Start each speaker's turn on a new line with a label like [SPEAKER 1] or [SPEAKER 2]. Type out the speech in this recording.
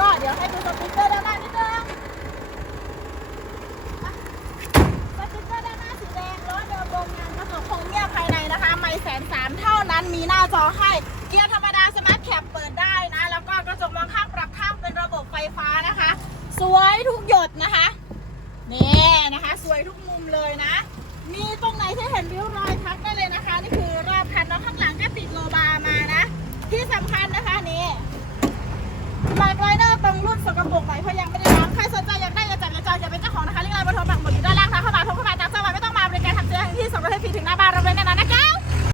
[SPEAKER 1] ก็เดี๋ยวให้ดูสติ๊กเกอร์ด้านหน้านิดนึงสติ๊กเกอร์ด้านหน้าสีแดงรถเดิมโรงงานนะคะคงเงียบภายในนะคะ ไม่แสนสามเท่านั้นมีหน้าจอให้ เกียร์ธรรมดาสมาร์ทแคปเปิดได้นะ แล้วก็กระจกมองข้างปรับข้างเป็นระบบไฟฟ้านะคะ สวยทุกหยดนะคะนี่นะคะ สวยทุกมุมเลยนะ มีตรงไหนที่เห็นริ้วรอย สกปรกไหมเพราะย